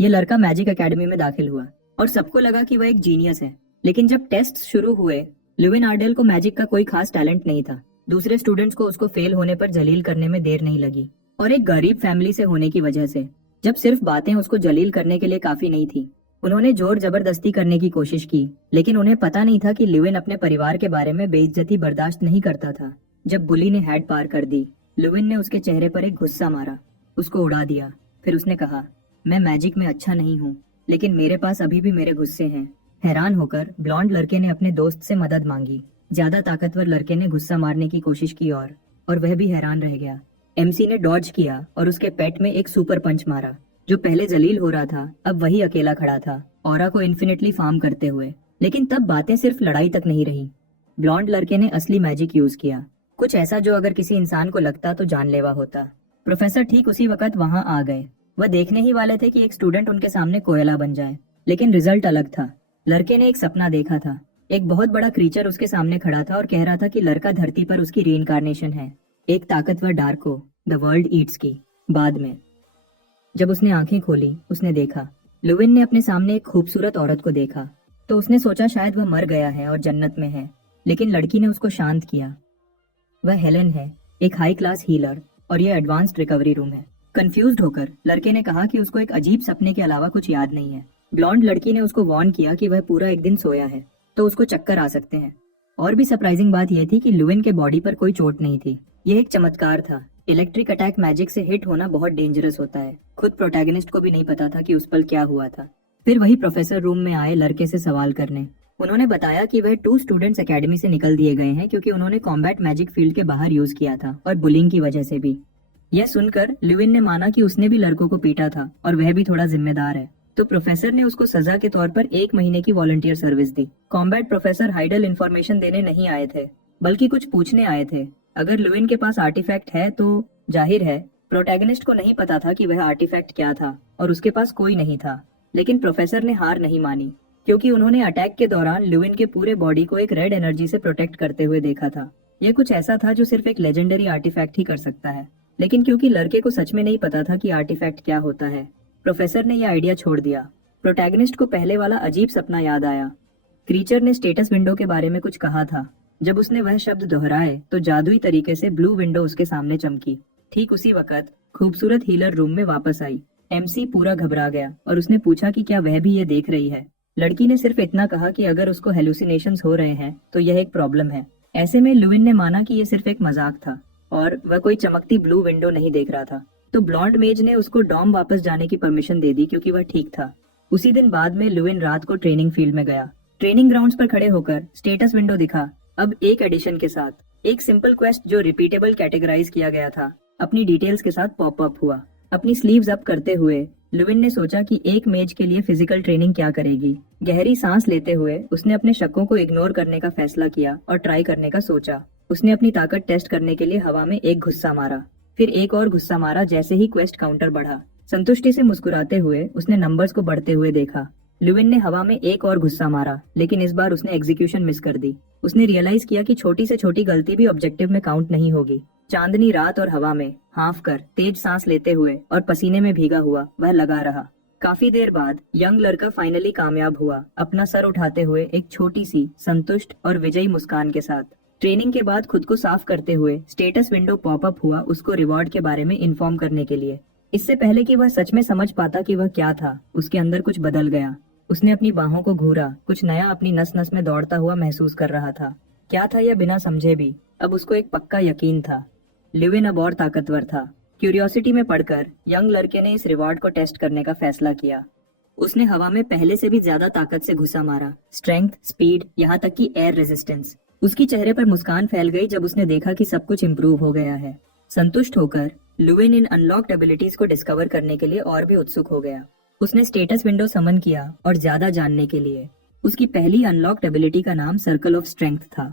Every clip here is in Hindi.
ये लड़का मैजिक एकेडमी में दाखिल हुआ और सबको लगा कि वह एक जीनियस है। लेकिन जब टेस्ट शुरू हुए, लुविन आर्डेल को मैजिक का कोई खास टैलेंट नहीं था। दूसरे स्टूडेंट्स को उसको फेल होने पर जलील करने में देर नहीं लगी, और एक गरीब फैमिली से होने की वजह से जब सिर्फ बातें उसको जलील करने के लिए काफी नहीं थी, उन्होंने जोर जबरदस्ती करने की कोशिश की। लेकिन उन्हें पता नहीं था कि लुविन अपने परिवार के बारे में बेइज्जती बर्दाश्त नहीं करता था। जब बुली ने हैड पार कर दी, लुविन ने उसके चेहरे पर एक गुस्सा मारा, उसको उड़ा दिया। फिर उसने कहा, मैं मैजिक में अच्छा नहीं हूँ, लेकिन मेरे पास अभी भी मेरे गुस्से हैं। हैरान होकर ब्लॉन्ड लड़के ने अपने दोस्त से मदद मांगी। ज्यादा ताकतवर लड़के ने गुस्सा मारने की कोशिश की और वह भी हैरान रह गया। एमसी ने डॉज किया और उसके पेट में एक सुपर पंच मारा। जो पहले जलील हो रहा था, अब वही अकेला खड़ा था, ऑरा को इन्फिनिटली फार्म करते हुए। लेकिन तब बातें सिर्फ लड़ाई तक नहीं रही। ब्लॉन्ड लड़के ने असली मैजिक यूज किया, कुछ ऐसा जो अगर किसी इंसान को लगता तो जानलेवा होता। प्रोफेसर ठीक उसी वक्त वहां आ गए। वह देखने ही वाले थे कि एक स्टूडेंट उनके सामने कोयला बन जाए, लेकिन रिजल्ट अलग था। लड़के ने एक सपना देखा था। एक बहुत बड़ा क्रीचर उसके सामने खड़ा था और कह रहा था कि लड़का धरती पर उसकी रीइंकार्नेशन है, एक ताकतवर डार्को, द वर्ल्ड ईट्स की। बाद में जब उसने आंखें खोली, उसने देखा लुविन ने अपने सामने एक खूबसूरत औरत को देखा। तो उसने सोचा शायद वह मर गया है और जन्नत में है, लेकिन लड़की ने उसको शांत किया। वह हेलेन है, एक हाई क्लास हीलर, और यह एडवांस्ड रिकवरी रूम है। कंफ्यूज्ड होकर लड़के ने कहा कि उसको एक अजीब सपने के अलावा कुछ याद नहीं है। ब्लॉन्ड लड़की ने उसको वार्न किया कि वह पूरा एक दिन सोया है तो उसको चक्कर आ सकते हैं। और भी सरप्राइजिंग बात यह थी कि लुविन के बॉडी पर कोई चोट नहीं थी। यह एक चमत्कार था। इलेक्ट्रिक अटैक मैजिक से हिट होना बहुत डेंजरस होता है। खुद प्रोटैगनिस्ट को भी नहीं पता था कि उस पल क्या हुआ था। फिर वही प्रोफेसर रूम में आए लड़के से सवाल करने। उन्होंने बताया कि वह 2 स्टूडेंट्स एकेडमी से निकल दिए गए हैं क्योंकि उन्होंने कॉम्बैट मैजिक फील्ड के बाहर यूज किया था, और बुलिंग की वजह से भी। यह सुनकर लुविन ने माना कि उसने भी लड़कों को पीटा था और वह भी थोड़ा जिम्मेदार है। तो प्रोफेसर ने उसको सजा के तौर पर 1 महीने की वॉलंटियर सर्विस दी। कॉम्बैट प्रोफेसर हाइडल इन्फॉर्मेशन देने नहीं आए थे, बल्कि कुछ पूछने आए थे। अगर लुविन के पास आर्टिफैक्ट है तो जाहिर है प्रोटैगनिस्ट को नहीं पता था कि वह आर्टिफैक्ट क्या था, और उसके पास कोई नहीं था। लेकिन प्रोफेसर ने हार नहीं मानी, क्योंकि उन्होंने अटैक के दौरान लुविन के पूरे बॉडी को एक रेड एनर्जी से प्रोटेक्ट करते हुए देखा था। यह कुछ ऐसा था जो सिर्फ एक लेजेंडरी आर्टिफैक्ट ही कर सकता है। लेकिन क्योंकि लड़के को सच में नहीं पता था कि आर्टिफैक्ट क्या होता है, प्रोफेसर ने यह आइडिया छोड़ दिया। प्रोटैगनिस्ट को पहले वाला अजीब सपना याद आया। क्रीचर ने स्टेटस विंडो के बारे में कुछ कहा था। जब उसने वह शब्द दोहराए तो जादुई तरीके से ब्लू विंडो उसके सामने चमकी। ठीक उसी वक्त खूबसूरत हीलर रूम में वापस आई। एमसी पूरा घबरा गया और उसने पूछा कि क्या वह भी ये देख रही है। लड़की ने सिर्फ इतना कहा कि अगर उसको हेलुसिनेशंस हो रहे हैं तो यह एक प्रॉब्लम है। ऐसे में लुविन ने माना कि यह सिर्फ एक मजाक था और वह कोई चमकती ब्लू विंडो नहीं देख रहा था। तो ब्लॉन्ड मेज ने उसको डॉम वापस जाने की परमिशन दे दी क्योंकि वह ठीक था। उसी दिन बाद में लुविन रात को ट्रेनिंग फील्ड में गया। ट्रेनिंग ग्राउंड्स पर खड़े होकर स्टेटस विंडो दिखा, अब एक एडिशन के साथ। एक सिंपल क्वेस्ट जो रिपीटेबल कैटेगराइज किया गया था अपनी डिटेल्स के साथ पॉप अप हुआ। अपनी स्लीव्स अप करते हुए लुविन ने सोचा कि एक मेज के लिए फिजिकल ट्रेनिंग क्या करेगी। गहरी सांस लेते हुए उसने अपने शकों को इग्नोर करने का फैसला किया और ट्राई करने का सोचा। उसने अपनी ताकत टेस्ट करने के लिए हवा में एक घुस्सा मारा, फिर एक और घुस्सा मारा। जैसे ही क्वेस्ट काउंटर बढ़ा, संतुष्टि से मुस्कुराते हुए उसने नंबर्स को बढ़ते हुए देखा। लुविन ने हवा में एक और घुस्सा मारा, लेकिन इस बार उसने एग्जीक्यूशन मिस कर दी। उसने रियलाइज किया कि छोटी से छोटी गलती भी ऑब्जेक्टिव में काउंट नहीं होगी। चांदनी रात और हवा में हाफ कर तेज सांस लेते हुए और पसीने में भीगा हुआ वह लगा रहा। काफी देर बाद यंग लड़का फाइनली कामयाब हुआ, अपना सर उठाते हुए एक छोटी सी संतुष्ट और विजयी मुस्कान के साथ। ट्रेनिंग के बाद खुद को साफ करते हुए स्टेटस विंडो पॉपअप हुआ उसको रिवॉर्ड के बारे में इन्फॉर्म करने के लिए। इससे पहले कि वह सच में समझ पाता कि वह क्या था, उसके अंदर कुछ बदल गया। उसने अपनी बाहों को घूरा, कुछ नया अपनी नस नस में दौड़ता हुआ महसूस कर रहा था। क्या था यह बिना समझे भी? अब उसको एक पक्का यकीन था, लुविन अब और ताकतवर था। क्यूरियोसिटी में पड़कर यंग लड़के ने इस रिवॉर्ड को टेस्ट करने का फैसला किया। उसने हवा में पहले से भी ज्यादा ताकत से घुसा मारा, स्ट्रेंथ, स्पीड, यहाँ तक कि एयर रेजिस्टेंस। उसकी चेहरे पर मुस्कान फैल गई जब उसने देखा कि सब कुछ इम्प्रूव हो गया है। संतुष्ट होकर लुविन इन अनलॉक्ड एबिलिटीज को डिस्कवर करने के लिए और भी उत्सुक हो गया। उसने स्टेटस विंडो समन किया और ज्यादा जानने के लिए। उसकी पहली अनलॉक्ड एबिलिटी का नाम सर्कल ऑफ स्ट्रेंथ था।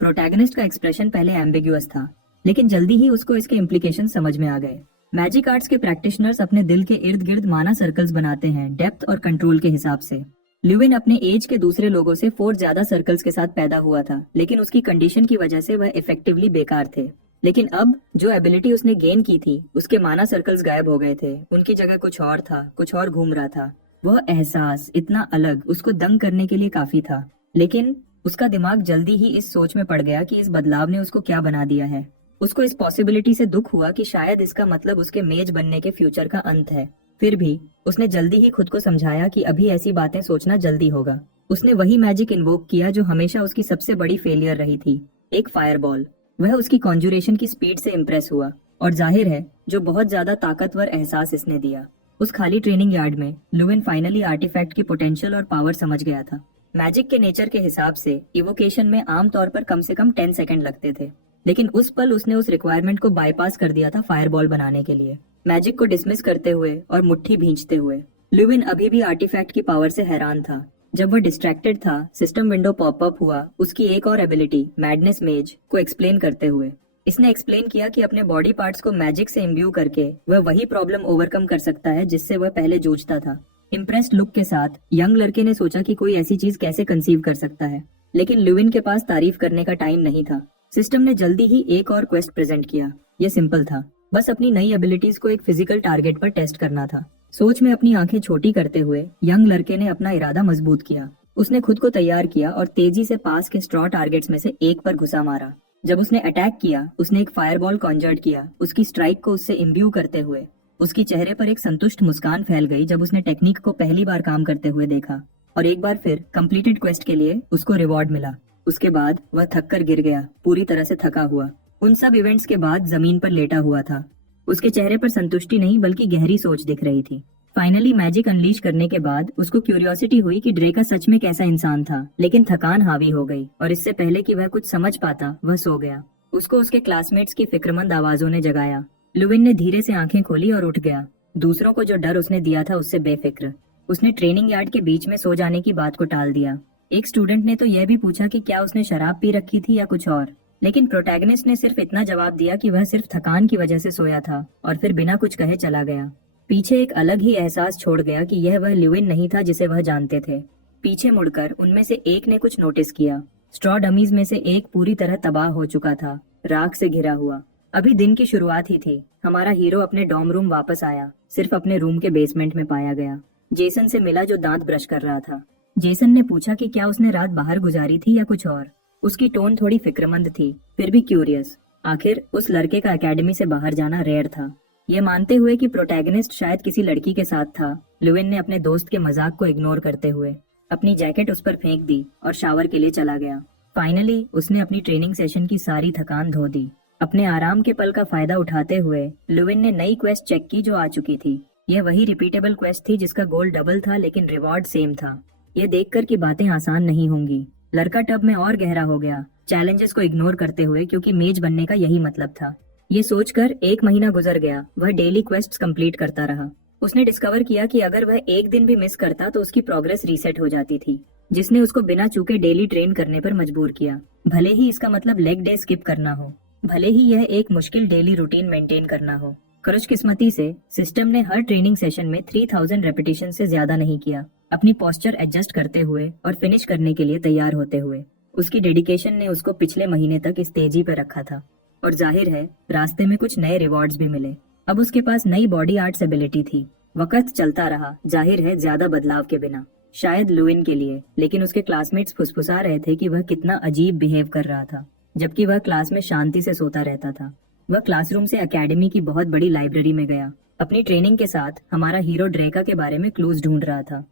प्रोटैगनिस्ट का एक्सप्रेशन पहले एम्बिगुअस था, लेकिन जल्दी ही उसको इसके इम्प्लीकेशन समझ में आ गए। मैजिक आर्ट्स के प्रैक्टिशनर्स अपने दिल के इर्द गिर्द माना सर्कल्स बनाते हैं, डेप्थ और कंट्रोल के हिसाब से। लुविन अपने एज के दूसरे लोगों से 4 ज्यादा सर्कल्स के साथ पैदा हुआ था, लेकिन उसकी कंडीशन की वजह से वह इफेक्टिवली बेकार थे। लेकिन अब जो एबिलिटी उसने गेन की थी उसके माना सर्कल्स गायब हो गए थे, उनकी जगह कुछ और था, कुछ और घूम रहा था। वह एहसास इतना अलग उसको दंग करने के लिए काफी था। लेकिन उसका दिमाग जल्दी ही इस सोच में पड़ गया कि इस बदलाव ने उसको क्या बना दिया है। उसको इस पॉसिबिलिटी से दुख हुआ कि शायद इसका मतलब उसके मेज बनने के फ्यूचर का अंत है। फिर भी उसने जल्दी ही खुद को समझाया कि अभी ऐसी बातें सोचना जल्दी होगा। उसने वही मैजिक इन्वोक किया जो हमेशा उसकी सबसे बड़ी फेलियर रही थी, एक फायरबॉल। वह उसकी कॉन्जुरेशन की स्पीड से इम्प्रेस हुआ और जाहिर है जो बहुत ज्यादा ताकतवर एहसास इसने दिया। उस खाली ट्रेनिंग यार्ड में लुविन फाइनली आर्टिफैक्ट की पोटेंशियल और पावर समझ गया था। मैजिक के नेचर के हिसाब से इवोकेशन में आमतौर पर कम से कम 10 सेकंड लगते थे, लेकिन उस पल उसने उस रिक्वायरमेंट को बाईपास कर दिया था फायरबॉल बनाने के लिए। मैजिक को डिसमिस करते हुए और मुट्ठी भींचते हुए लुविन अभी भी आर्टिफैक्ट की पावर से हैरान था। जब वह डिस्ट्रैक्टेड था, सिस्टम विंडो पॉपअप हुआ उसकी एक और एबिलिटी मैडनेस मेज को एक्सप्लेन करते हुए। इसने एक्सप्लेन किया कि अपने बॉडी पार्ट्स को मैजिक से इम्ब्यू करके वह वही प्रॉब्लम ओवरकम कर सकता है जिससे वह पहले जूझता था। इम्प्रेस्ड लुक के साथ यंग लड़के ने सोचा कि कोई ऐसी चीज कैसे कंसीव कर सकता है, लेकिन लुविन के पास तारीफ करने का टाइम नहीं था। सिस्टम ने जल्दी ही एक और क्वेस्ट प्रेजेंट किया। यह सिंपल था, बस अपनी नई एबिलिटीज को एक फिजिकल टारगेट पर टेस्ट करना था। सोच में अपनी आंखें छोटी करते हुए यंग लड़के ने अपना इरादा मजबूत किया। उसने खुद को तैयार किया और तेजी से पास के स्ट्रॉ टारगेट्स में से एक पर घुसा मारा। जब उसने अटैक किया, उसने एक फायरबॉल कॉन्जर्ट किया, उसकी स्ट्राइक को उससे इम्ब्यू करते हुए। उसकी चेहरे पर एक संतुष्ट मुस्कान फैल गई जब उसने टेक्निक को पहली बार काम करते हुए देखा, और एक बार फिर कंप्लीटेड क्वेस्ट के लिए उसको रिवॉर्ड मिला। उसके बाद वह थक कर गिर गया, पूरी तरह से थका हुआ। उन सब इवेंट्स के बाद जमीन पर लेटा हुआ था। उसके चेहरे पर संतुष्टि नहीं बल्कि गहरी सोच दिख रही थी। फाइनली मैजिक अनलीश करने के बाद उसको क्यूरियोसिटी हुई कि ड्रेका सच में कैसा इंसान था, लेकिन थकान हावी हो गई और इससे पहले कि वह कुछ समझ पाता वह सो गया। उसको उसके क्लासमेट्स की फिक्रमंद आवाजों ने जगाया। लुविन ने धीरे से आंखें खोली और उठ गया, दूसरों को जो डर उसने दिया था उससे बेफिक्र। उसने ट्रेनिंग यार्ड के बीच में सो जाने की बात को टाल दिया। एक स्टूडेंट ने तो यह भी पूछा कि क्या उसने शराब पी रखी थी या कुछ और, लेकिन प्रोटैगनिस्ट ने सिर्फ इतना जवाब दिया कि वह सिर्फ थकान की वजह से सोया था और फिर बिना कुछ कहे चला गया। पीछे एक अलग ही एहसास छोड़ गया कि यह वह लुविन नहीं था जिसे वह जानते थे। पीछे मुड़कर उनमें से एक ने कुछ नोटिस किया। स्ट्रॉ डमीज में से एक पूरी तरह तबाह हो चुका था, राख से घिरा हुआ। अभी दिन की शुरुआत ही थी। हमारा हीरो अपने डॉर्म रूम वापस आया, सिर्फ अपने रूम के बेसमेंट में पाया गया। जेसन से मिला जो दांत ब्रश कर रहा था। जेसन ने पूछा कि क्या उसने रात बाहर गुजारी थी या कुछ और। उसकी टोन थोड़ी फिक्रमंद थी, फिर भी क्यूरियस। आखिर उस लड़के का एकेडमी से बाहर जाना रेयर था। ये मानते हुए कि प्रोटैगनिस्ट शायद किसी लड़की के साथ था, लुविन ने अपने दोस्त के मजाक को इग्नोर करते हुए अपनी जैकेट उस पर फेंक दी और शावर के लिए चला गया। फाइनली उसने अपनी ट्रेनिंग सेशन की सारी थकान धो दी। अपने आराम के पल का फायदा उठाते हुए लुविन ने नई क्वेस्ट चेक की जो आ चुकी थी। यह वही रिपीटेबल क्वेस्ट थी जिसका गोल डबल था लेकिन रिवॉर्ड सेम था। यह देखकर कि बातें आसान नहीं होंगी, लड़का टब में और गहरा हो गया, चैलेंजेस को इग्नोर करते हुए, क्योंकि मेज बनने का यही मतलब था। ये सोचकर 1 महीना गुजर गया। वह डेली क्वेस्ट्स कंप्लीट करता रहा। उसने डिस्कवर किया कि अगर वह एक दिन भी मिस करता तो उसकी प्रोग्रेस रीसेट हो जाती थी, जिसने उसको बिना चूके डेली ट्रेन करने पर मजबूर किया। भले ही इसका मतलब लेग डे स्किप करना हो, भले ही यह एक मुश्किल डेली रूटीन मेंटेन करना हो। खुशकिस्मती से सिस्टम ने हर ट्रेनिंग सेशन में 3000 रेपिटेशन से ज्यादा नहीं किया। अपनी पोस्चर एडजस्ट करते हुए और फिनिश करने के लिए तैयार होते हुए उसकी डेडिकेशन ने उसको पिछले महीने तक इस तेजी पर रखा था। और जाहिर है रास्ते में कुछ नए रिवॉर्ड्स भी मिले। अब उसके पास नई बॉडी आर्ट्स एबिलिटी थी। वक्त चलता रहा, जाहिर है ज्यादा बदलाव के बिना, शायद लुविन के लिए, लेकिन उसके क्लासमेट्स फुसफुसा रहे थे कि वह कितना अजीब बिहेव कर रहा था, जबकि वह क्लास में शांति से सोता रहता था। वह क्लासरूम से एकेडमी की बहुत बड़ी लाइब्रेरी में गया। अपनी ट्रेनिंग के साथ हमारा हीरो ड्रेका के बारे में क्लूज ढूंढ रहा था,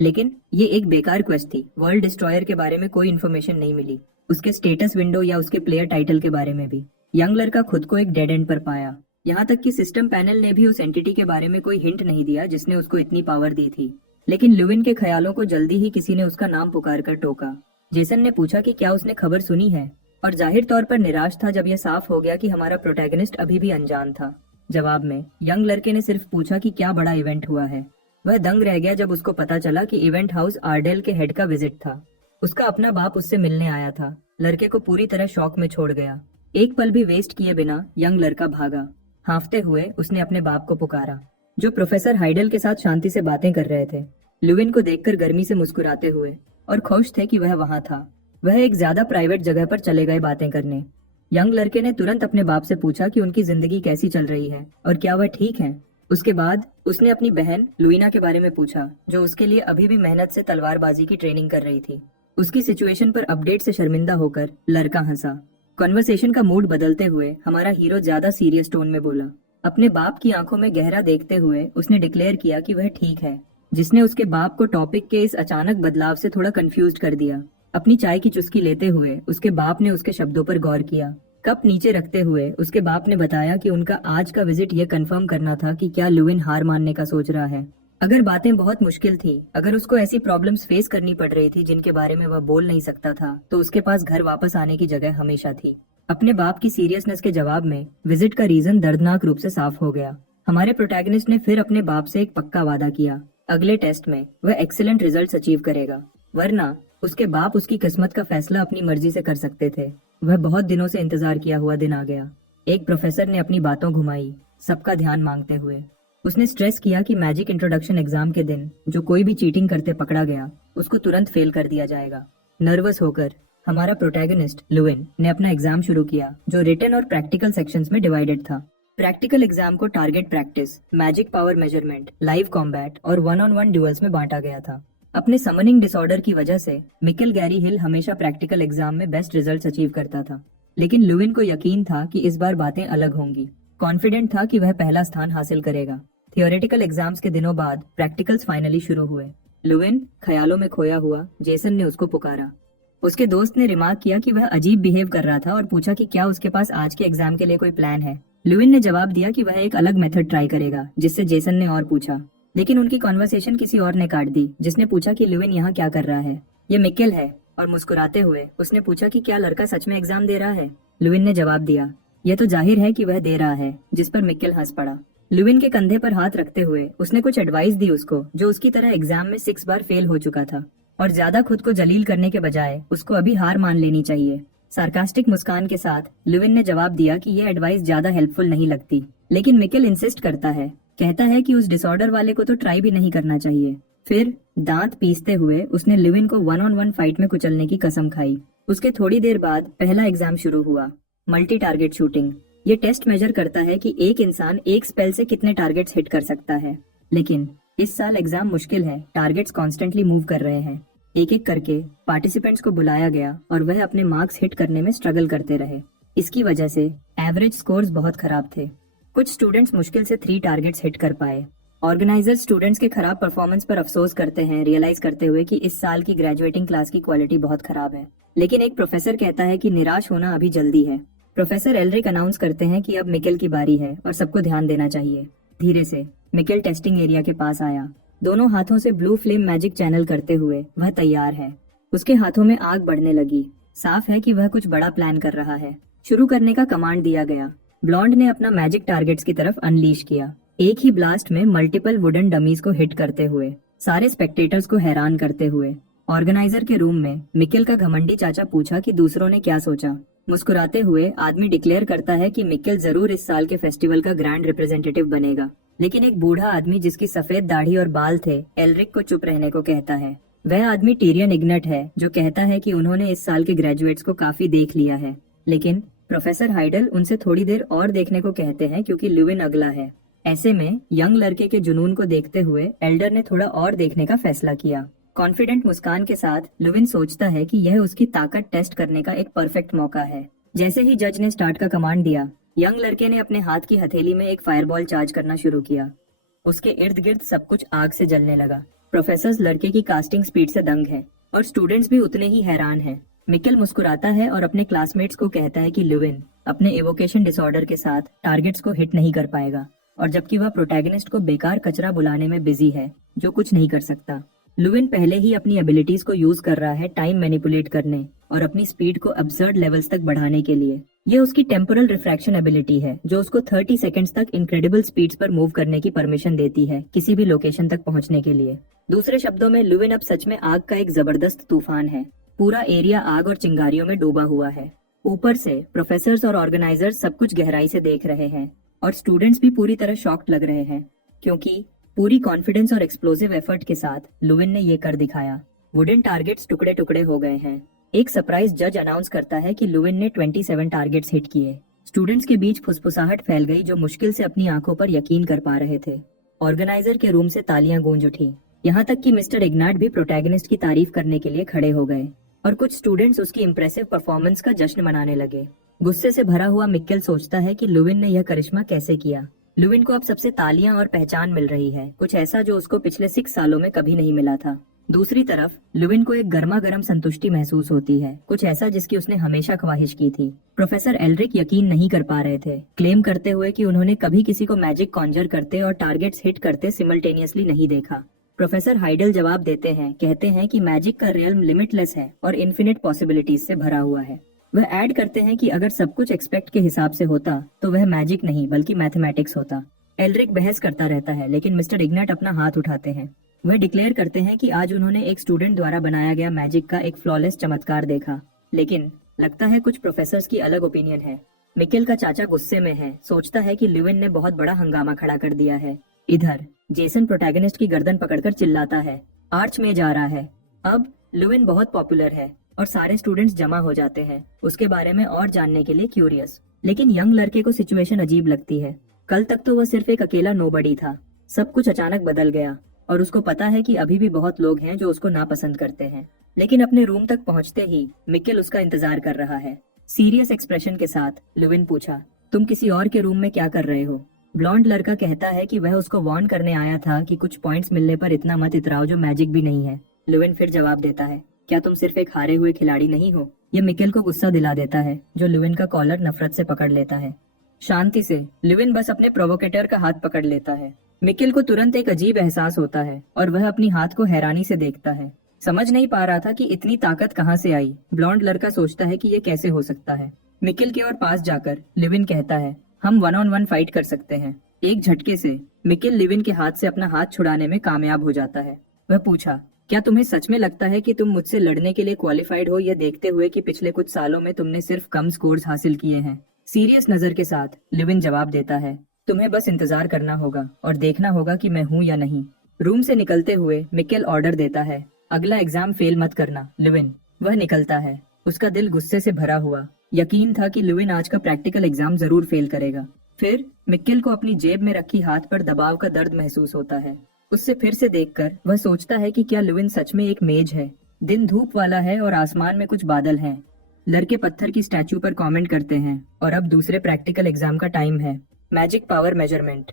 लेकिन ये एक बेकार क्वेस्ट थी। वर्ल्ड डिस्ट्रॉयर के बारे में कोई इन्फॉर्मेशन नहीं मिली, उसके स्टेटस विंडो या उसके प्लेयर टाइटल के बारे में भी। यंग लड़का खुद को एक डेड एंड पर पाया, यहाँ तक कि सिस्टम पैनल ने भी उस एंटिटी के बारे में कोई हिंट नहीं दिया जिसने उसको इतनी पावर दी थी। लेकिन लुविन के ख्यालों को जल्दी ही किसी ने उसका नाम पुकार कर टोका। जेसन ने पूछा कि क्या उसने खबर सुनी है, और जाहिर तौर पर निराश था जब यह साफ हो गया कि हमारा प्रोटैगनिस्ट अभी भी अनजान था। जवाब में यंग लड़के ने सिर्फ पूछा कि क्या बड़ा इवेंट हुआ है। वह दंग रह गया जब उसको पता चला कि इवेंट हाउस आर्डेल के हेड का विजिट था। उसका अपना बाप उससे मिलने आया था। लड़के को पूरी तरह शॉक में छोड़ गया। एक पल भी वेस्ट किए बिना यंग लड़का भागा। हांफते हुए उसने अपने बाप को पुकारा, जो प्रोफेसर हाइडल के साथ शांति से बातें कर रहे थे। लुविन को देखकर गर्मी से मुस्कुराते हुए और खुश थे कि वह वहां था। वह एक ज्यादा प्राइवेट जगह पर चले गए बातें करने। यंग लड़के ने तुरंत अपने बाप से पूछा कि उनकी जिंदगी कैसी चल रही है और क्या वह ठीक है। उसके बाद उसने अपनी बहन लुइना के बारे में पूछा, जो उसके लिए अभी भी मेहनत से तलवारबाजी की ट्रेनिंग कर रही थी। उसकी सिचुएशन पर अपडेट से शर्मिंदा होकर लड़का हंसा। कन्वर्सेशन का मूड बदलते हुए हमारा हीरो ज्यादा सीरियस टोन में बोला। अपने बाप की आंखों में गहरा देखते हुए उसने डिक्लेयर किया कि वह ठीक है, जिसने उसके बाप को टॉपिक के इस अचानक बदलाव से थोड़ा कंफ्यूज कर दिया। अपनी चाय की चुस्की लेते हुए उसके बाप ने उसके शब्दों पर गौर किया। कप नीचे रखते हुए उसके बाप ने बताया कि उनका आज का विजिट ये कंफर्म करना था कि क्या लुविन हार मानने का सोच रहा है। अगर बातें बहुत मुश्किल थी, अगर उसको ऐसी प्रॉब्लम्स फेस करनी पड़ रही थी जिनके बारे में वह बोल नहीं सकता था, तो उसके पास घर वापस आने की जगह हमेशा थी। अपने बाप की सीरियसनेस के जवाब में विजिट का रीजन दर्दनाक रूप से साफ हो गया। हमारे प्रोटैगनिस्ट ने फिर अपने बाप से एक पक्का वादा किया, अगले टेस्ट में वह एक्सीलेंट रिजल्ट्स अचीव करेगा, वरना उसके बाप उसकी किस्मत का फैसला अपनी मर्जी से कर सकते थे। वह बहुत दिनों से इंतजार किया हुआ दिन आ गया। एक प्रोफेसर ने अपनी बातों घुमाई, सबका ध्यान मांगते हुए। उसने स्ट्रेस किया कि मैजिक इंट्रोडक्शन एग्जाम के दिन जो कोई भी चीटिंग करते पकड़ा गया, उसको तुरंत फेल कर दिया जाएगा। नर्वस होकर हमारा प्रोटैगनिस्ट लुविन ने अपना एग्जाम शुरू किया, जो रिटन और प्रैक्टिकल सेक्शंस में डिवाइडेड था। प्रैक्टिकल एग्जाम को target practice, magic power measurement, live combat और वन ऑन वन ड्यूअल्स में बांटा गया था। अपने समनिंग डिसऑर्डर की वजह से मिकेल गैरी हिल हमेशा प्रैक्टिकल एग्जाम में बेस्ट रिजल्ट्स अचीव करता था, लेकिन लुविन को यकीन था कि इस बार बातें अलग होंगी। कॉन्फिडेंट था कि वह पहला स्थान हासिल करेगा। थियोरेटिकल एग्जाम्स के दिनों बाद प्रैक्टिकल्स फाइनली शुरू हुए। लुविन ख्यालों में खोया हुआ जेसन ने उसको पुकारा। उसके दोस्त ने रिमार्क किया कि वह अजीब बिहेव कर रहा था और पूछा कि क्या उसके पास आज के एग्जाम के लिए कोई प्लान है। लुविन ने जवाब दिया कि वह एक अलग मेथड ट्राई करेगा, जिससे जेसन ने और पूछा, लेकिन उनकी कॉन्वर्सेशन किसी और ने काट दी, जिसने पूछा कि लुविन यहाँ क्या कर रहा है। ये मिकेल है। और मुस्कुराते हुए उसने पूछा कि क्या लड़का सच में एग्जाम दे रहा है। लुविन ने जवाब दिया, यह तो जाहिर है कि वह दे रहा है, जिस पर मिकेल हंस पड़ा। लुविन के कंधे पर हाथ रखते हुए उसने कुछ एडवाइस दी उसको, जो उसकी तरह एग्जाम में 6 बार फेल हो चुका था, और ज्यादा खुद को जलील करने के बजाय उसको अभी हार मान लेनी चाहिए। सार्कास्टिक मुस्कान के साथ लुविन ने जवाब दिया कि यह एडवाइस ज्यादा हेल्पफुल नहीं लगती, लेकिन मिकेल इंसिस्ट करता है, कहता है कि उस डिसऑर्डर वाले को तो ट्राई भी नहीं करना चाहिए। फिर दांत पीसते हुए उसने लुविन को वन ऑन वन फाइट में कुचलने की कसम खाई। उसके थोड़ी देर बाद पहला एग्जाम शुरू हुआ, मल्टी टारगेट शूटिंग। ये टेस्ट मेजर करता है कि एक इंसान एक स्पेल से कितने टारगेट्स हिट कर सकता है। लेकिन इस साल एग्जाम मुश्किल है, टारगेट्स कॉन्स्टेंटली मूव कर रहे हैं। एक एक करके पार्टिसिपेंट्स को बुलाया गया और वह अपने मार्क्स हिट करने में स्ट्रगल करते रहे। इसकी वजह से एवरेज स्कोर्स बहुत खराब थे। कुछ स्टूडेंट्स मुश्किल से 3 टारगेट्स हिट कर पाए। ऑर्गेनाइजर्स स्टूडेंट्स के खराब परफॉर्मेंस पर अफसोस करते हैं, रियलाइज करते हुए कि इस साल की ग्रेजुएटिंग क्लास की क्वालिटी बहुत खराब है। लेकिन एक प्रोफेसर कहता है कि निराश होना अभी जल्दी है। प्रोफेसर एल्रिक अनाउंस करते हैं कि अब मिकेल की बारी है और सबको ध्यान देना चाहिए। धीरे से मिकेल टेस्टिंग एरिया के पास आया। दोनों हाथों से ब्लू फ्लेम मैजिक चैनल करते हुए वह तैयार है। उसके हाथों में आग बढ़ने लगी। साफ है कि वह कुछ बड़ा प्लान कर रहा है। शुरू करने का कमांड दिया गया। ब्लॉन्ड ने अपना मैजिक टारगेट्स की तरफ अनलीश किया, एक ही ब्लास्ट में मल्टीपल वुडन डमीज को हिट करते हुए, सारे स्पेक्टेटर्स को हैरान करते हुए। ऑर्गेनाइजर के रूम में मिकेल का घमंडी चाचा पूछा कि दूसरों ने क्या सोचा। मुस्कुराते हुए आदमी डिक्लेयर करता है कि मिकेल जरूर इस साल के फेस्टिवल का ग्रैंड रिप्रेजेंटेटिव बनेगा। लेकिन एक बूढ़ा आदमी जिसकी सफेद दाढ़ी और बाल थे एल्रिक को चुप रहने को कहता है। वह आदमी टीरियन इग्नेट है, जो कहता है कि उन्होंने इस साल के ग्रेजुएट्स को काफी देख लिया है। लेकिन प्रोफेसर हाइडल उनसे थोड़ी देर और देखने को कहते हैं, क्योंकि लुविन अगला है। ऐसे में यंग लड़के के जुनून को देखते हुए एल्डर ने थोड़ा और देखने का फैसला किया। कॉन्फिडेंट मुस्कान के साथ लुविन सोचता है कि यह उसकी ताकत टेस्ट करने का एक परफेक्ट मौका है। जैसे ही जज ने स्टार्ट का कमांड दिया, यंग लड़के ने अपने हाथ की हथेली में एक फायरबॉल चार्ज करना शुरू किया। उसके इर्द गिर्द सब कुछ आग से जलने लगा। प्रोफेसर लड़के की कास्टिंग स्पीड से दंग है और स्टूडेंट्स भी उतने ही हैरान हैं। मिकेल मुस्कुराता है और अपने क्लासमेट्स को कहता है कि लुविन अपने इवोकेशन डिसऑर्डर के साथ टारगेट्स को हिट नहीं कर पाएगा, और जबकि वह प्रोटैगनिस्ट को बेकार कचरा बुलाने में बिजी है, जो कुछ नहीं कर सकता। लुविन पहले ही अपनी एबिलिटीज को यूज कर रहा है टाइम मैनिपुलेट करने और अपनी स्पीड को अब्सर्ड लेवल्स तक बढ़ाने के लिए। यह उसकी टेम्पोरल रिफ्रैक्शन एबिलिटी है, जो उसको 30 सेकंड्स तक इनक्रेडिबल स्पीड्स पर मूव करने की परमिशन देती है किसी भी लोकेशन तक पहुंचने के लिए। दूसरे शब्दों में लुविन अब सच में आग का एक जबरदस्त तूफान है। पूरा एरिया आग और चिंगारियों में डूबा हुआ है। ऊपर से प्रोफेसर्स और ऑर्गेनाइजर्स सब कुछ गहराई से देख रहे हैं, और स्टूडेंट्स भी पूरी तरह शॉक्ड लग रहे हैं, क्योंकि पूरी कॉन्फिडेंस और एक्सप्लोसिव एफर्ट के साथ लुविन ने ये कर दिखाया। वुडन टारगेट्स टुकड़े टुकड़े हो गए हैं। एक सरप्राइज जज अनाउंस करता है कि लुविन ने 27 टारगेट्स हिट किए। स्टूडेंट्स के बीच फुसफुसाहट फैल गई जो मुश्किल से अपनी आंखों पर यकीन कर पा रहे थे। ऑर्गेनाइजर के रूम से तालियां गूंज उठी, यहाँ तक कि मिस्टर इग्नाट भी प्रोटैगनिस्ट की तारीफ करने के लिए खड़े हो गए और कुछ स्टूडेंट्स उसकी इम्प्रेसिव परफॉर्मेंस का जश्न मनाने लगे। गुस्से से भरा हुआ मिक्केल सोचता है कि लुविन ने यह करिश्मा कैसे किया। लुविन को अब सबसे तालियां और पहचान मिल रही है, कुछ ऐसा जो उसको पिछले 6 सालों में कभी नहीं मिला था। दूसरी तरफ लुविन को एक गर्मा गर्म संतुष्टि महसूस होती है, कुछ ऐसा जिसकी उसने हमेशा ख्वाहिश की थी। प्रोफेसर एल्रिक यकीन नहीं कर पा रहे थे, क्लेम करते हुए कि उन्होंने कभी किसी को मैजिक कॉन्जर करते और टारगेट्स हिट करते सिमल्टेनियसली नहीं देखा। प्रोफेसर हाइडल जवाब देते हैं, कहते हैं कि मैजिक का रियल्म लिमिटलेस है और इन्फिनिट पॉसिबिलिटीज से भरा हुआ है। वह ऐड करते हैं कि अगर सब कुछ एक्सपेक्ट के हिसाब से होता तो वह मैजिक नहीं बल्कि मैथमेटिक्स होता। एल्रिक बहस करता रहता है, लेकिन मिस्टर इग्नाट अपना हाथ उठाते हैं। वह डिक्लेयर करते हैं कि आज उन्होंने एक स्टूडेंट द्वारा बनाया गया मैजिक का एक फ्लॉलेस चमत्कार देखा, लेकिन लगता है कुछ प्रोफेसर्स की अलग ओपिनियन है। मिकेल का चाचा गुस्से में है, सोचता है कि लुविन ने बहुत बड़ा हंगामा खड़ा कर दिया है। इधर जेसन प्रोटैगनिस्ट की गर्दन पकड़कर चिल्लाता है, आर्च में जा रहा है। अब लुविन बहुत पॉपुलर है और सारे स्टूडेंट्स जमा हो जाते हैं उसके बारे में और जानने के लिए क्यूरियस। लेकिन यंग लड़के को सिचुएशन अजीब लगती है। कल तक तो वह सिर्फ एक अकेला नोबडी था, सब कुछ अचानक बदल गया और उसको पता है कि अभी भी बहुत लोग हैं जो उसको नापसंद करते हैं। लेकिन अपने रूम तक पहुंचते ही मिकेल उसका इंतजार कर रहा है। सीरियस एक्सप्रेशन के साथ लुविन पूछा, तुम किसी और के रूम में क्या कर रहे हो? ब्लॉन्ड लड़का कहता है कि वह उसको वार्न करने आया था कि कुछ पॉइंट्स मिलने पर इतना मत इतराओ जो मैजिक भी नहीं है। लुविन फिर जवाब देता है, क्या तुम सिर्फ एक हारे हुए खिलाड़ी नहीं हो? यह मिकेल को गुस्सा दिला देता है, जो लुविन का कॉलर नफरत से पकड़ लेता है। शांति से लुविन बस अपने प्रोवोकेटर का हाथ पकड़ लेता है। मिकेल को तुरंत एक अजीब एहसास होता है और वह अपनी हाथ को हैरानी से देखता है। समझ नहीं पा रहा था कि इतनी ताकत कहाँ से आई। ब्लॉन्ड लड़का सोचता है कि ये कैसे हो सकता है। मिकेल के और पास जाकर लिविन कहता है, हम 1-on-1 फाइट कर सकते हैं। एक झटके से मिकेल लिविन के हाथ से अपना हाथ छुड़ाने में कामयाब हो जाता है। वह पूछा, क्या तुम्हें सच में लगता है कि तुम मुझसे लड़ने के लिए क्वालिफाइड हो, यह देखते हुए कि पिछले कुछ सालों में तुमने सिर्फ कम स्कोर्स हासिल किए हैं? सीरियस नजर के साथ लिविन जवाब देता है, तुम्हें बस इंतजार करना होगा और देखना होगा कि मैं हूँ या नहीं। रूम से निकलते हुए मिकेल ऑर्डर देता है, अगला एग्जाम फेल मत करना लिविन। वह निकलता है, उसका दिल गुस्से से भरा हुआ। यकीन था कि लिविन आज का प्रैक्टिकल एग्जाम जरूर फेल करेगा। फिर मिकेल को अपनी जेब में रखी हाथ पर दबाव का दर्द महसूस होता है। उससे फिर से देखकर वह सोचता है कि क्या लिविन सच में एक मेज है। दिन धूप वाला है और आसमान में कुछ बादल हैं। लड़के पत्थर की स्टैचू पर कमेंट करते हैं और अब दूसरे प्रैक्टिकल एग्जाम का टाइम है। Magic power measurement.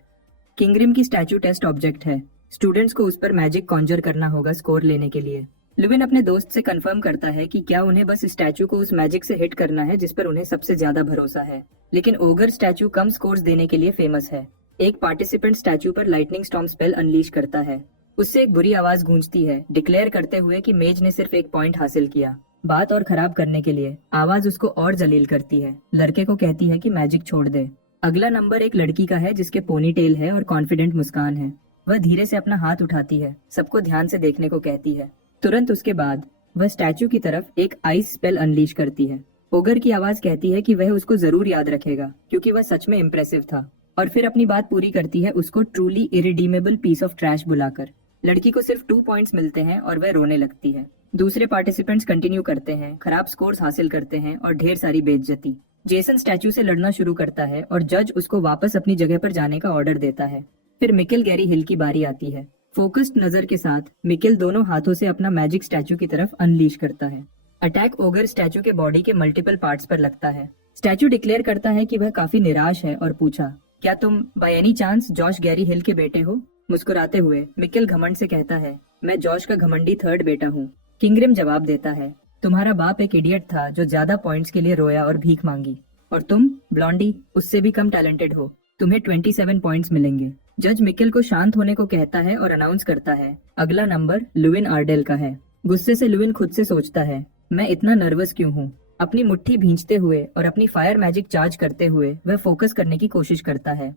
किंगरिम की स्टैचू टेस्ट ऑब्जेक्ट है। स्टूडेंट्स को उस पर मैजिक कॉन्जर करना होगा स्कोर लेने के लिए। लिविन अपने दोस्त से कंफर्म करता है कि क्या उन्हें बस स्टैचू को उस मैजिक से हिट करना है जिस पर उन्हें सबसे ज्यादा भरोसा है। लेकिन ओगर स्टैचू कम स्कोर्स देने के लिए फेमस है। एक पार्टिसिपेंट स्टैचू पर लाइटनिंग स्टॉर्म स्पेल अनलीश करता है। उससे एक बुरी आवाज गूंजती है, डिक्लेयर करते हुए कि मेज ने सिर्फ एक पॉइंट हासिल किया। बात और खराब करने के लिए आवाज उसको और जलील करती है। लड़के को कहती है कि मैजिक छोड़ दे। अगला नंबर एक लड़की का है जिसके पोनी टेल है और कॉन्फिडेंट मुस्कान है। वह धीरे से अपना हाथ उठाती है, सबको ध्यान से देखने को कहती है। तुरंत उसके बाद वह स्टैचू की तरफ एक आइस स्पेल अनलीश करती है। ओगर की आवाज कहती है कि वह उसको जरूर याद रखेगा क्योंकि वह सच में इम्प्रेसिव था। और फिर अपनी बात पूरी करती है उसको truly irredeemable piece of trash बुलाकर। लड़की को सिर्फ 2 पॉइंट्स मिलते हैं और वह रोने लगती है। दूसरे पार्टिसिपेंट्स कंटिन्यू करते हैं, खराब स्कोर्स हासिल करते हैं और ढेर सारी बेइज्जती। जेसन स्टैचू से लड़ना शुरू करता है और जज उसको वापस अपनी जगह पर जाने का ऑर्डर देता है। फिर मिकेल गैरी हिल की बारी आती है। फोकस्ड नजर के साथ मिकेल दोनों हाथों से अपना मैजिक स्टैचू की तरफ अनलीश करता है। अटैक ओगर स्टैचू के बॉडी के मल्टीपल पार्ट्स पर लगता है। स्टैचू डिक्लेयर करता है कि वह काफी निराश है और पूछा, क्या तुम by any chance Josh Gary Hill के बेटे हो? मुस्कुराते हुए मिकेल घमंड से कहता है, मैं जॉश का घमंडी 3rd बेटा हूँ। किंगरिम जवाब देता है, तुम्हारा बाप एक इडियट था जो ज्यादा पॉइंट्स के लिए रोया और भीख मांगी, और तुम ब्लॉन्डी उससे भी कम टैलेंटेड हो। तुम्हें 27 पॉइंट्स मिलेंगे। जज मिकेल को शांत होने को कहता है और अनाउंस करता है, अगला नंबर लुविन आर्डेल का है। गुस्से से लुविन खुद से सोचता है, मैं इतना नर्वस क्यों हूँ? अपनी मुट्ठी भींचते हुए और अपनी फायर मैजिक चार्ज करते हुए वह फोकस करने की कोशिश करता है।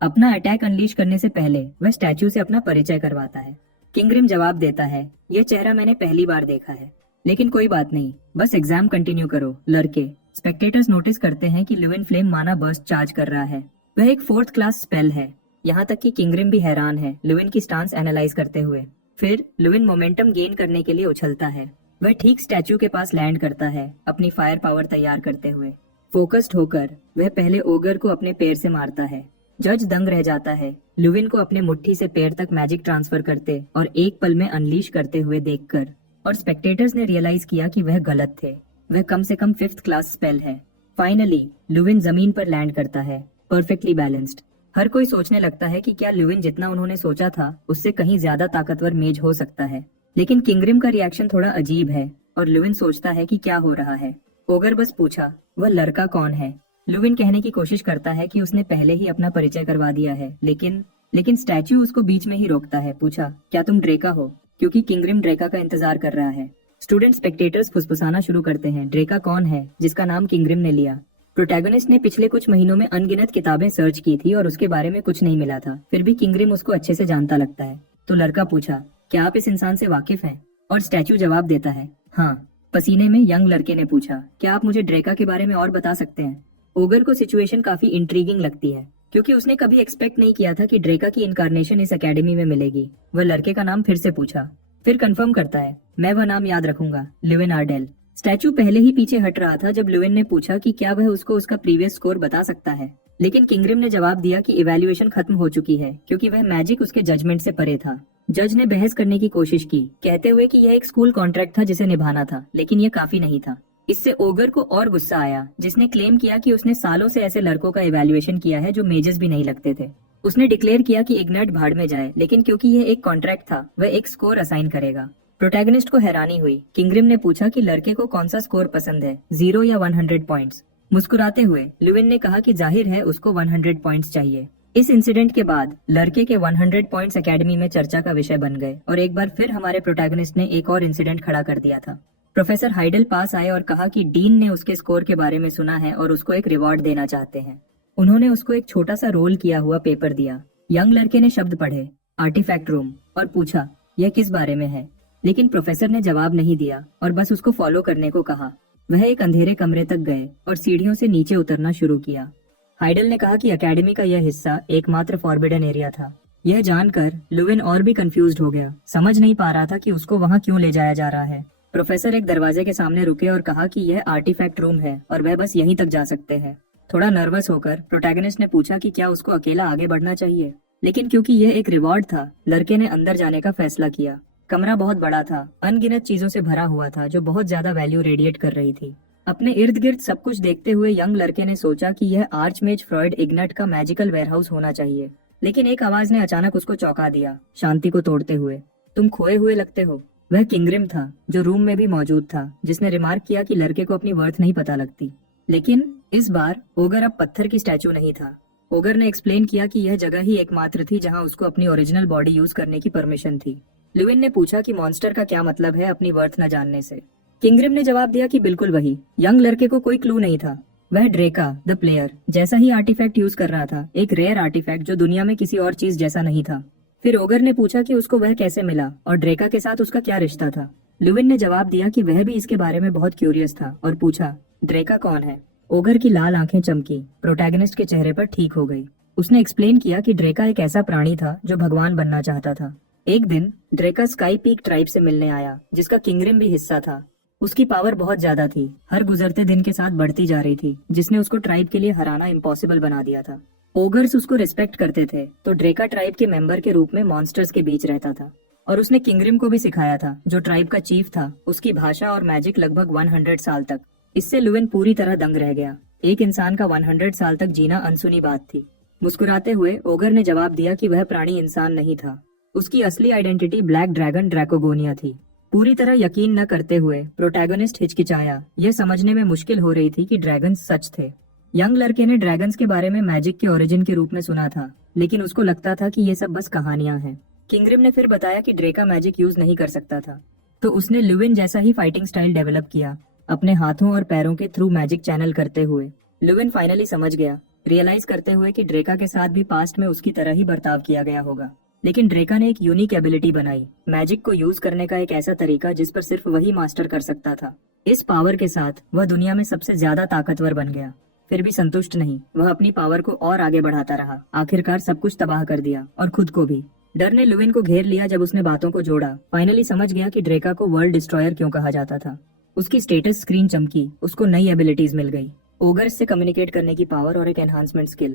अपना अटैक अनलीश करने से पहले वह स्टैचू से अपना परिचय करवाता है। किंगरिम जवाब देता है, यह चेहरा मैंने पहली बार देखा है, लेकिन कोई बात नहीं, बस एग्जाम कंटिन्यू करो। लड़के स्पेक्टेटर्स नोटिस करते हैं कि लुविन फ्लेम माना बर्स्ट चार्ज कर रहा है। वह एक 4th क्लास स्पेल है। यहाँ तक कि किंगरिम भी हैरान है लुविन की स्टांस एनालाइज करते हुए। फिर लुविन मोमेंटम गेन करने के लिए उछलता है। वह ठीक स्टैचू के पास लैंड करता है, अपनी फायर पावर तैयार करते हुए। फोकस्ड होकर वह पहले ओगर को अपने पैर से मारता है। जज दंग रह जाता है, लुविन को अपने मुट्ठी से पैर तक मैजिक ट्रांसफर करते और एक पल में अनलीश करते हुए देखकर, और स्पेक्टेटर्स ने रियलाइज किया कि वह गलत थे। वह कम से कम 5th क्लास स्पेल है। फाइनली लुविन जमीन पर लैंड करता है, परफेक्टली बैलेंस्ड। हर कोई सोचने लगता है कि क्या लुविन जितना उन्होंने सोचा था उससे कहीं ज्यादा ताकतवर मेज हो सकता है, लेकिन किंगरिम का रिएक्शन थोड़ा अजीब है और लुविन सोचता है कि क्या हो रहा है। ओगर बस पूछा, वह लड़का कौन है? लुविन कहने की कोशिश करता है कि उसने पहले ही अपना परिचय करवा दिया है, लेकिन स्टैच्यू उसको बीच में ही रोकता है। पूछा, क्या तुम ड्रेका हो? क्योंकि किंगरिम ड्रेका का इंतजार कर रहा है। स्टूडेंट स्पेक्टेटर्स फुसफुसाना शुरू करते हैं, ड्रेका कौन है जिसका नाम किंगरिम ने लिया? प्रोटैगनिस्ट ने पिछले कुछ महीनों में अनगिनत किताबें सर्च की थी और उसके बारे में कुछ नहीं मिला था, फिर भी किंगरिम उसको अच्छे से जानता लगता है। तो लड़का पूछा, क्या आप इस इंसान से वाकिफ हैं? और स्टैच्यू जवाब देता है, हाँ। पसीने में यंग लड़के ने पूछा, क्या आप मुझे ड्रेका के बारे में और बता सकते हैं? ओगर को सिचुएशन काफी इंट्रीगिंग लगती है, क्योंकि उसने कभी एक्सपेक्ट नहीं किया था कि ड्रेका की इनकारनेशन इस एकेडमी में मिलेगी। वह लड़के का नाम फिर से पूछा, फिर कंफर्म करता है, मैं वह नाम याद रखूंगा, लुविन आर्डेल। स्टैच्यू पहले ही पीछे हट रहा था जब लुविन ने पूछा कि क्या वह उसको उसका प्रीवियस स्कोर बता सकता है, लेकिन किंगरिम ने जवाब दिया कि इवैल्यूएशन खत्म हो चुकी है क्योंकि वह मैजिक उसके जजमेंट से परे था। जज ने बहस करने की कोशिश की, कहते हुए कि यह एक स्कूल कॉन्ट्रैक्ट था जिसे निभाना था, लेकिन यह काफी नहीं था। इससे ओगर को और गुस्सा आया, जिसने क्लेम किया कि उसने सालों से ऐसे लड़कों का इवैल्यूएशन किया है जो मेजेस भी नहीं लगते थे। उसने डिक्लेयर किया कि इग्नाइट भाड़ में जाए, लेकिन क्योंकि यह एक कॉन्ट्रैक्ट था वह एक स्कोर असाइन करेगा। प्रोटैगनिस्ट को हैरानी हुई। किंगरिम ने पूछा कि लड़के को कौन सा स्कोर पसंद है, 0 या 100 पॉइंट्स। मुस्कुराते हुए लुविन ने कहा कि जाहिर है उसको 100 पॉइंट्स चाहिए। इस इंसिडेंट के बाद लड़के के 100 पॉइंट्स एकेडमी में चर्चा का विषय बन गए और एक बार फिर हमारे प्रोटैगनिस्ट ने एक और इंसिडेंट खड़ा कर दिया था। प्रोफेसर हाइडल पास आए और कहा कि डीन ने उसके स्कोर के बारे में सुना है और उसको एक रिवॉर्ड देना चाहते हैं। उन्होंने उसको एक छोटा सा रोल किया हुआ पेपर दिया। यंग लड़के ने शब्द पढ़े, आर्टिफैक्ट रूम, और पूछा, यह किस बारे में है? लेकिन प्रोफेसर ने जवाब नहीं दिया और बस उसको फॉलो करने को कहा। वह एक अंधेरे कमरे तक गए और सीढ़ियों से नीचे उतरना शुरू किया। हाइडल ने कहा कि एकेडमी का यह हिस्सा एकमात्र फॉरबिडन एरिया था। यह जानकर लुविन और भी कंफ्यूज्ड हो गया, समझ नहीं पा रहा था कि उसको वहाँ क्यों ले जाया जा रहा है। प्रोफेसर एक दरवाजे के सामने रुके और कहा कि यह आर्टिफैक्ट रूम है और वह बस यहीं तक जा सकते हैं। थोड़ा नर्वस होकर प्रोटैगनिस्ट ने पूछा कि क्या उसको अकेला आगे बढ़ना चाहिए, लेकिन क्योंकि यह एक रिवॉर्ड था, लड़के ने अंदर जाने का फैसला किया। कमरा बहुत बड़ा था, अनगिनत चीजों से भरा हुआ था जो बहुत ज्यादा वैल्यू रेडिएट कर रही थी। अपने इर्द गिर्द सब कुछ देखते हुए यंग लड़के ने सोचा कि यह आर्चमेज फ्रॉयड इग्नट का मैजिकल वेयरहाउस होना चाहिए, लेकिन एक आवाज ने अचानक उसको चौंका दिया, शांति को तोड़ते हुए, तुम खोए हुए लगते हो। वह किंगरिम था, जो रूम में भी मौजूद था, जिसने रिमार्क किया कि लड़के को अपनी वर्थ नहीं पता लगती। लेकिन इस बार ओगर अब पत्थर की स्टैचू नहीं था। ओगर ने एक्सप्लेन किया कि यह जगह ही एकमात्र थी जहां उसको अपनी ओरिजिनल बॉडी यूज करने की परमिशन थी। लुविन ने पूछा कि मॉन्स्टर का क्या मतलब है अपनी वर्थ न जानने से। किंगरिम ने जवाब दिया कि बिल्कुल वही। यंग लड़के को कोई क्लू नहीं था। वह ड्रेका द प्लेयर जैसा ही आर्टिफैक्ट यूज कर रहा था, एक रेयर आर्टिफैक्ट जो दुनिया में किसी और चीज जैसा नहीं था। फिर ओगर ने पूछा कि उसको वह कैसे मिला और ड्रेका के साथ उसका क्या रिश्ता था। लुविन ने जवाब दिया कि वह भी इसके बारे में बहुत क्यूरियस था और पूछा, ड्रेका कौन है? ओगर की लाल आंखें चमकी, प्रोटैगनिस्ट के चेहरे पर ठीक हो गई। उसने एक्सप्लेन किया कि ड्रेका एक ऐसा प्राणी था जो भगवान बनना चाहता था। एक दिन ड्रेका स्काई पीक ट्राइब से मिलने आया, जिसका किंगरिम भी हिस्सा था। उसकी पावर बहुत ज्यादा थी, हर गुजरते दिन के साथ बढ़ती जा रही थी, जिसने उसको ट्राइब के लिए हराना इम्पॉसिबल बना दिया था। ओगर्स उसको रिस्पेक्ट करते थे, तो ड्रेका ट्राइब के मेंबर के रूप में मॉन्स्टर्स के बीच रहता था। और उसने किंगरिम को भी सिखाया था, जो ट्राइब का चीफ था, उसकी भाषा और मैजिक लगभग 100 साल तक। इससे लुविन पूरी तरह दंग रह गया। एक इंसान का 100 साल तक जीना अनसुनी बात थी। मुस्कुराते हुए ओगर ने जवाब दिया कि वह प्राणी इंसान नहीं था। उसकी असली आइडेंटिटी ब्लैक ड्रैगन ड्रैकोगोनिया थी। पूरी तरह यकीन न करते हुए प्रोटैगनिस्ट हिचकिचाया। यह समझने में मुश्किल हो रही थी कि ड्रैगन्स सच थे। यंग लड़के ने ड्रैगन्स के बारे में मैजिक के ओरिजिन के रूप में सुना था, लेकिन उसको लगता था कि ये सब बस कहानियां हैं। किंगरिम ने फिर बताया कि ड्रेका मैजिक यूज नहीं कर सकता था, तो उसने लुविन जैसा ही फाइटिंग स्टाइल डेवलप किया, अपने हाथों और पैरों के थ्रू मैजिक चैनल करते हुए। लुविन फाइनली समझ गया, रियलाइज करते हुए कि ड्रेका के साथ भी पास्ट में उसकी तरह ही बर्ताव किया गया होगा। लेकिन ड्रेका ने एक यूनिक एबिलिटी बनाई, मैजिक को यूज करने का एक ऐसा तरीका जिस पर सिर्फ वही मास्टर कर सकता था। इस पावर के साथ वह दुनिया में सबसे ज्यादा ताकतवर बन गया। फिर भी संतुष्ट नहीं, वह अपनी पावर को और आगे बढ़ाता रहा। आखिरकार सब कुछ तबाह कर दिया और खुद को भी। डर ने लुविन को घेर लिया जब उसने बातों को जोड़ा। फाइनली समझ गया कि ड्रेका को वर्ल्ड डिस्ट्रॉयर क्यों कहा जाता था। उसकी स्टेटस स्क्रीन चमकी, उसको नई एबिलिटीज मिल गई, ओगर्स से कम्युनिकेट करने की पावर और एक एनहांसमेंट स्किल।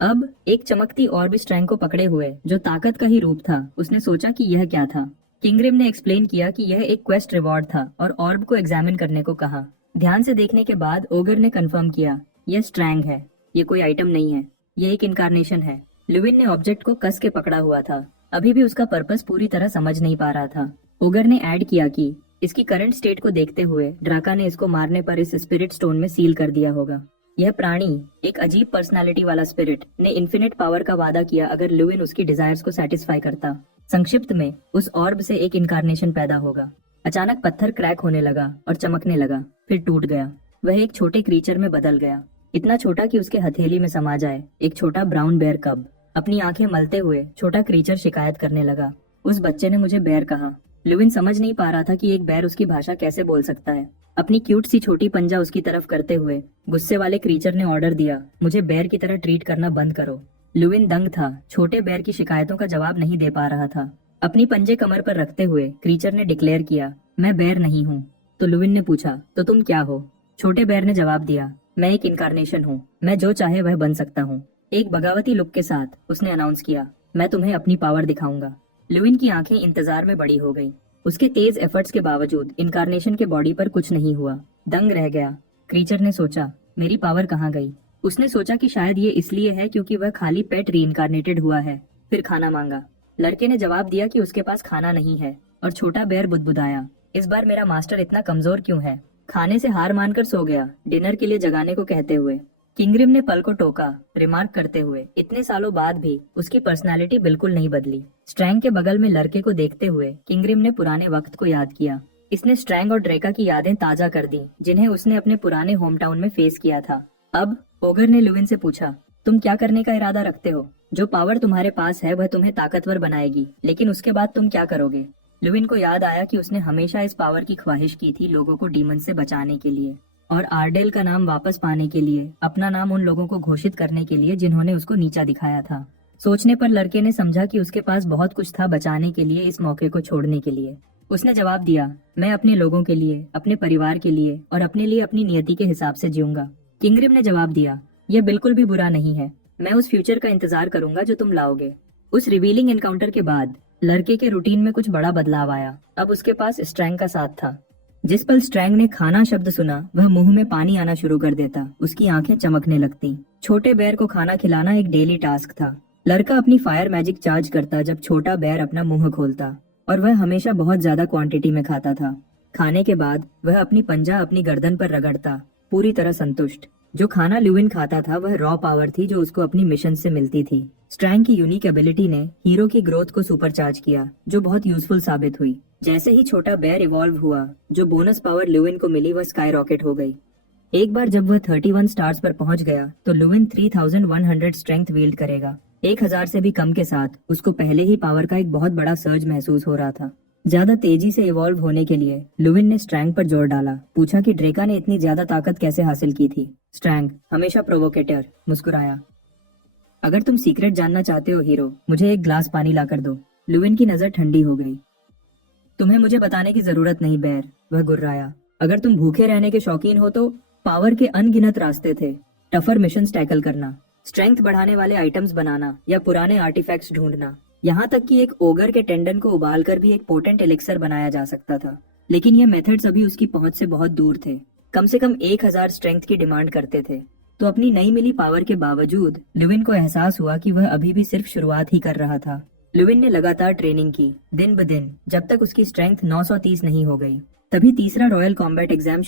अब एक चमकती ऑर्ब स्ट्रैंग को पकड़े हुए, जो ताकत का ही रूप था। उसने सोचा कि यह क्या था। किंगरिम ने एक्सप्लेन किया कि यह एक क्वेस्ट रिवॉर्ड था और ऑर्ब को एग्जामिन करने को कहा। ध्यान से देखने के बाद ओगर ने कंफर्म किया, यह स्ट्रैंग है, ये कोई आइटम नहीं है, यह एक इनकारनेशन है। लुविन ने ऑब्जेक्ट को कस के पकड़ा हुआ था, अभी भी उसका पर्पस पूरी तरह समझ नहीं पा रहा था। ओगर ने ऐड किया कि इसकी करंट स्टेट को देखते हुए ड्राका ने इसको मारने पर इस स्पिरिट स्टोन में सील कर दिया होगा। यह प्राणी, एक अजीब पर्सनालिटी वाला स्पिरिट, ने इन्फिनिट पावर का वादा किया अगर लुविन उसकी डिजायर्स को सेटिस्फाई करता। संक्षिप्त में, उस ऑर्ब से एक इनकारनेशन पैदा होगा। अचानक पत्थर क्रैक होने लगा और चमकने लगा, फिर टूट गया। वह एक छोटे क्रीचर में बदल गया, इतना छोटा कि उसके हथेली में समा जाए, एक छोटा ब्राउन बेयर कब। अपनी आंखें मलते हुए छोटा क्रीचर शिकायत करने लगा, उस बच्चे ने मुझे बेयर कहा। लुविन समझ नहीं पा रहा था कि एक बेयर उसकी भाषा कैसे बोल सकता है। अपनी क्यूट सी छोटी पंजा उसकी तरफ करते हुए गुस्से वाले क्रीचर ने ऑर्डर दिया, मुझे बेयर की तरह ट्रीट करना बंद करो। लुविन दंग था, छोटे बेयर की शिकायतों का जवाब नहीं दे पा रहा था। अपनी पंजे कमर पर रखते हुए क्रीचर ने डिक्लेयर किया, मैं बेयर नहीं हूँ। तो लुविन ने पूछा, तो तुम क्या हो? छोटे बेयर ने जवाब दिया, मैं एक इनकारनेशन हूँ, मैं जो चाहे वह बन सकता हूँ। एक बगावती लुक के साथ उसने अनाउंस किया, मैं तुम्हें अपनी पावर दिखाऊंगा। लुविन की आंखें इंतजार में बड़ी हो गई। उसके तेज एफर्ट्स के बावजूद इनकारनेशन के बॉडी पर कुछ नहीं हुआ, दंग रह गया। क्रीचर ने सोचा, मेरी पावर कहाँ गई? उसने सोचा कि शायद ये इसलिए है क्योंकि वह खाली पेट रीइनकारनेटेड हुआ है। फिर खाना मांगा। लड़के ने जवाब दिया कि उसके पास खाना नहीं है, और छोटा बेयर बुदबुदाया, इस बार मेरा मास्टर इतना कमजोर क्यों है? खाने से हार मानकर सो गया, डिनर के लिए जगाने को कहते हुए। किंगरिम ने पल को टोका, रिमार्क करते हुए, इतने सालों बाद भी उसकी पर्सनालिटी बिल्कुल नहीं बदली। स्ट्रैंग के बगल में लड़के को देखते हुए किंगरिम ने पुराने वक्त को याद किया। इसने स्ट्रैंग और ड्रेका की यादें ताजा कर दी, जिन्हें उसने अपने पुराने होम टाउन में फेस किया था। अब ओगर ने लुविन से पूछा, तुम क्या करने का इरादा रखते हो? जो पावर तुम्हारे पास है वह तुम्हें ताकतवर बनाएगी, लेकिन उसके बाद तुम क्या करोगे? लुविन को याद आया कि उसने हमेशा इस पावर की ख्वाहिश की थी, लोगों को डीमन से बचाने के लिए और आर्डेल का नाम वापस पाने के लिए, अपना नाम उन लोगों को घोषित करने के लिए जिन्होंने उसको नीचा दिखाया था। सोचने पर लड़के ने समझा कि उसके पास बहुत कुछ था बचाने के लिए, इस मौके को छोड़ने के लिए। उसने जवाब दिया, मैं अपने लोगों के लिए, अपने परिवार के लिए और अपने लिए अपनी नियति के हिसाब से जीऊंगा। किंगरिम ने जवाब दिया, यह बिल्कुल भी बुरा नहीं है, मैं उस फ्यूचर का इंतजार करूंगा जो तुम लाओगे। उस रिवीलिंग एनकाउंटर के बाद लड़के के रूटीन में कुछ बड़ा बदलाव आया। अब उसके पास स्ट्रैंग का साथ था। जिस पल स्ट्रैंग ने खाना शब्द सुना, वह मुंह में पानी आना शुरू कर देता, उसकी आंखें चमकने लगती। छोटे बेयर को खाना खिलाना एक डेली टास्क था। लड़का अपनी फायर मैजिक चार्ज करता जब छोटा बेयर अपना मुंह खोलता, और वह हमेशा बहुत ज्यादा क्वांटिटी में खाता था। खाने के बाद वह अपनी पंजा अपनी गर्दन पर रगड़ता, पूरी तरह संतुष्ट। जो खाना लुविन खाता था वह रॉ पावर थी जो उसको अपनी मिशन से मिलती थी। स्ट्रैंग की यूनिक एबिलिटी ने हीरो की ग्रोथ को सुपरचार्ज किया, जो बहुत यूजफुल साबित हुई। जैसे ही छोटा बेयर इवॉल्व हुआ, जो बोनस पावर लुविन को मिली वह स्काई रॉकेट हो गई। एक बार जब वह 31 स्टार्स पर पहुंच गया तो लुविन 3100 स्ट्रेंथ विल्ड करेगा। 1000 से भी कम के साथ उसको पहले ही पावर का एक बहुत बड़ा सर्ज महसूस हो रहा था। ज्यादा तेजी से इवॉल्व होने के लिए लुविन ने स्ट्रैंग पर जोर डाला, पूछा कि ड्रेका ने इतनी ज्यादा ताकत कैसे हासिल की थी। स्ट्रैंग, हमेशा प्रोवोकेटर, मुस्कुराया। अगर तुम सीक्रेट जानना चाहते हो हीरो, मुझे एक ग्लास पानी लाकर दो। लुविन की नजर ठंडी हो गई। तुम्हें मुझे बताने की जरूरत नहीं बेयर, वह गुर्राया। अगर तुम भूखे रहने के शौकीन हो तो पावर के अनगिनत रास्ते थे। टफर मिशंस टैकल करना, स्ट्रेंथ बढ़ाने वाले आइटम्स बनाना या पुराने आर्टिफैक्ट्स ढूंढना, यहाँ तक कि एक ओगर के टेंडन को उबालकर भी एक पोटेंट एलिक्सर बनाया जा सकता था। लेकिन ये मेथड्स अभी उसकी पहुंच से बहुत दूर थे, कम से कम 1000 स्ट्रेंथ की डिमांड करते थे। तो अपनी नई मिली पावर के बावजूद लुविन को एहसास हुआ कि वह अभी भी सिर्फ शुरुआत ही कर रहा था। लुविन ने लगातार ट्रेनिंग की, दिन ब दिन, जब तक उसकी स्ट्रेंथ 930 नहीं हो गई। तभी तीसरा रॉयल कॉम्बैट एग्जाम